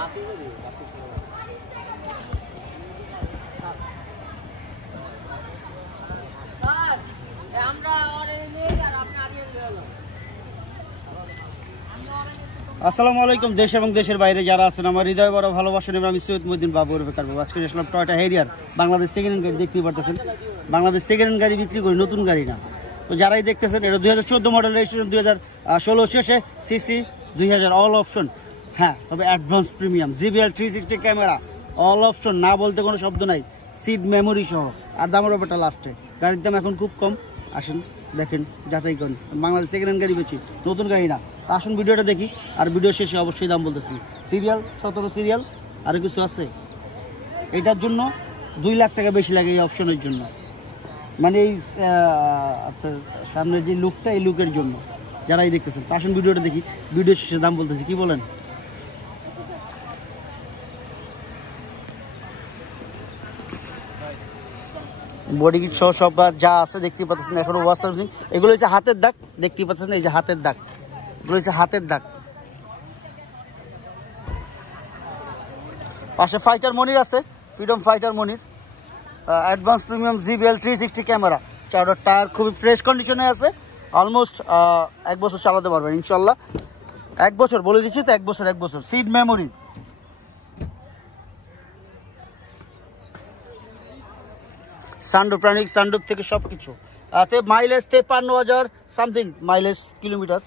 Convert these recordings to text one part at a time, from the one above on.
আসসালামু আলাইকুম। দেশ এবং দেশের বাইরে যারা আছেন আমার হৃদয় বড় ভালোবাসেন এবং আমি সৈয়দ মুহিউদ্দিন বাবু বেকার বাবু। আজকে আসলাম Toyota Harrier, Bangladesh second hand গাড়ি দেখতেই পারতেছেন। বাংলাদেশ সেকেন্ড হ্যান্ড গাড়ি বিক্রি করি, নতুন গাড়ি না। তো যারাই দেখতেছেন, এটা 2014 মডেল, রেজিস্ট্রেশন 2016 শেষে, সিসি 2000, অল অপশন। হ্যাঁ, তবে advance premium, GBL 360 camera, all option, না বলতে কোনো শব্দ নাই, সিট মেমোরি সহ। আর দামের ব্যাপারটা লাস্টে, গাড়ির দাম এখন খুব কম। আসেন দেখেন, যাচাই করেন। বাংলাদেশ সেকেন্ড হ্যান্ড গাড়ি বেশি, নতুন গাড়ি না। আসুন ভিডিওটা দেখি, আর ভিডিও শেষে অবশ্যই দাম বলতেছি। সিরিয়াল 17 সিরিয়াল, আরও কিছু আছে। এটার জন্য 2 লাখ টাকা বেশি লাগে এই অপশনের জন্য, মানে এই আপনার সামনের যে লুকটা, এই লুকের জন্য যারাই দেখতেছেন। আসুন ভিডিওটা দেখি, ভিডিও শেষে দাম বলতেছি। কি বলেন? বডি কিট সহ সব যা আছে দেখতে পাচ্ছেন। এখনো ওয়াশ সার্ভিসিং। এগুলো হচ্ছে হাতের দাগ, দেখতে পাচ্ছেন, এই যে হাতের দাগ, এগুলো হচ্ছে হাতের দাগ। পাশে ফাইটার মনির আছে, ফ্রিডম ফাইটার মনির, অ্যাডভান্স প্রিমিয়াম, জিবিএল 360 ক্যামেরা, চারটা টায়ার খুবই ফ্রেশ কন্ডিশনে আছে। অলমোস্ট 1 বছর চালাতে পারবেন ইনশাল্লাহ। 1 বছর বলে দিচ্ছি তো, 1 বছর। সিট মেমোরি, সানরুফ, প্রাণিক সানরুফ থেকে সব কিছু। Mileage 53,000 something mileage kilometre,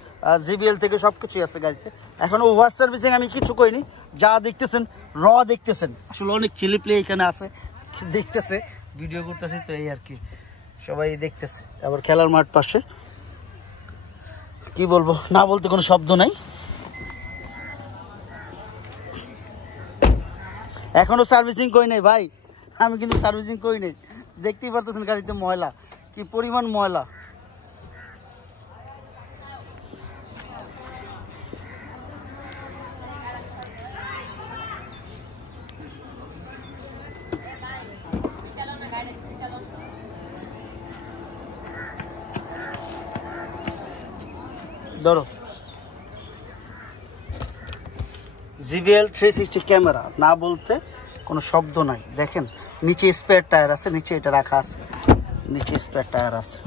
GBL থেকে সব কিছুই আছে গাড়িতে। এখনও ওভার সার্ভিসিং আমি কিছু করিনি। যা দেখতেছেন র দেখতেছেন। আসলে অনেক ছেলে প্লে এখানে আছে, দেখতেছে, ভিডিও করতেছে, তো এই আর কি, সবাই দেখতেছে। আবার খেলার মাঠ পাশে, কি বলবো, না বলতে কোনো শব্দ নাই। এখনও সার্ভিসিং করি নাই ভাই, আমি কিন্তু সার্ভিসিং করি নাই। দেখতেই পারতেছেন গাড়িতে ময়লা, কি পরিমাণ ময়লা। ধরো, জিবিএল 360 ক্যামেরা, না বলতে কোনো শব্দ নাই। দেখেন নিচে স্পেয়ার টায়ার আছে, নিচে এটা রাখা আছে, নিচে স্পেয়ার টায়ার আছে।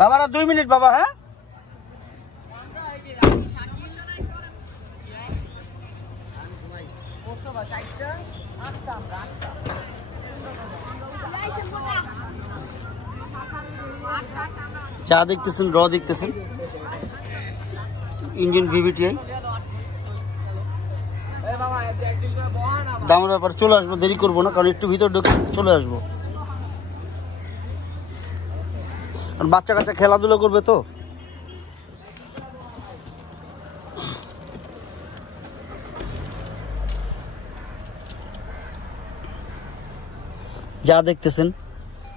বাবারা 2 মিনিট বাবা। হ্যাঁ, যা দেখতেছেন র দেখতেছেন, ইঞ্জিন ভিভিটিআই। দামের ব্যাপারে চলে আসবো, দেরি করবো না, কারণ একটু ভিতর ঢুকে চলে আসবো। কারণ বাচ্চা কাচ্চা খেলাধুলা করবে, তো যা দেখতেছেন।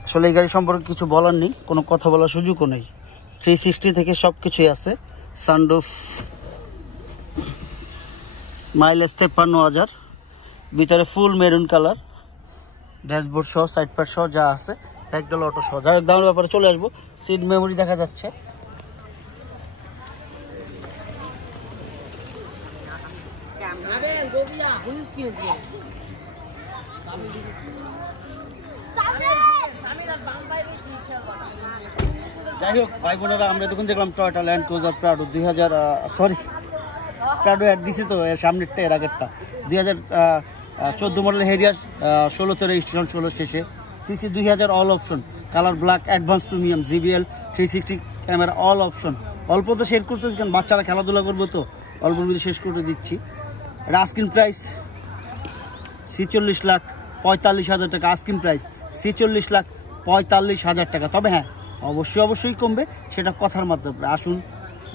আসলে এই গাড়ি সম্পর্কে কিছু বলার নেই, কোনো কথা বলার সুযোগও নেই। 360 থেকে সব কিছুই আছে। সানরুফ, মাইলেজ 53,000, ভিতরে ফুল মেরুন কালার, ড্যাশবোর্ড সহ, সাইড প্যাড সহ যা আছে, একদল অটো সহ। যাই হোক, দামের ব্যাপারে চলে আসবো। সিট মেমোরি দেখা যাচ্ছে। যাই হোক ভাই বোনেরা, আমরা তখন দেখলাম Toyota Land Cruiser Prado 2000, sorry Prado ad দিছি তো, এর সামনেরটা এর আগেরটা 2014 মডেল হেরিয়ার, 16তে রেজিস্ট্রেশন, 16 শেষে, CC 2000, all option, colour black, advance premium, GBL 360 camera, all option. অল্প তো শেষ করতেছি, কারণ বাচ্চারা খেলাধুলা করবো, তো অল্পর মধ্যে শেষ করে দিচ্ছি। এটা আস্কিং প্রাইস 46,45,000 টাকা। আস্কিং প্রাইস 46,45,000 টাকা। তবে হ্যাঁ, অবশ্যই কমবে, সেটা কথার মাধ্যমে। আসুন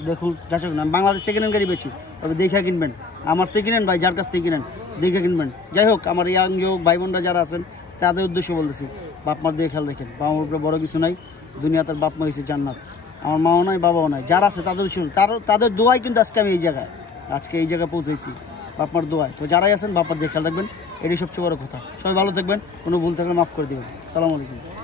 দেখুন, যাচাই করুন। বাংলাদেশ সেকেন্ড হ্যান্ড গাড়ি বেশি, তবে দেখা কিনবেন। আমার থেকে কিনেন ভাই, যার কাছ থেকে কিনেন দেখে কিনবেন। যাই হোক, আমার ইয়াং যুবক ভাই বোনরা যারা আছেন, তাদের উদ্দেশ্যে বলতেছি, বাপ মার দিয়ে খেয়াল রেখেন। বাপ মার উপরে বড় কিছু নাই, দুনিয়া তার বাপ মা হয়েছে জান্নাত। আমার মাও নাই, বাবাও নাই, যারা আছে তাদের শুরু, তাদের দোয়াই কিন্তু আজকে আমি এই জায়গায় পৌঁছেছি, বাপমার দোয়ায়। তো যারাই আছেন বাপমার দিয়ে খেয়াল রাখবেন, এটাই সবচেয়ে বড় কথা। সবাই ভালো থাকবেন, কোনো ভুল থাকলে মাফ করে দেবেন। সালাম আলাইকুম।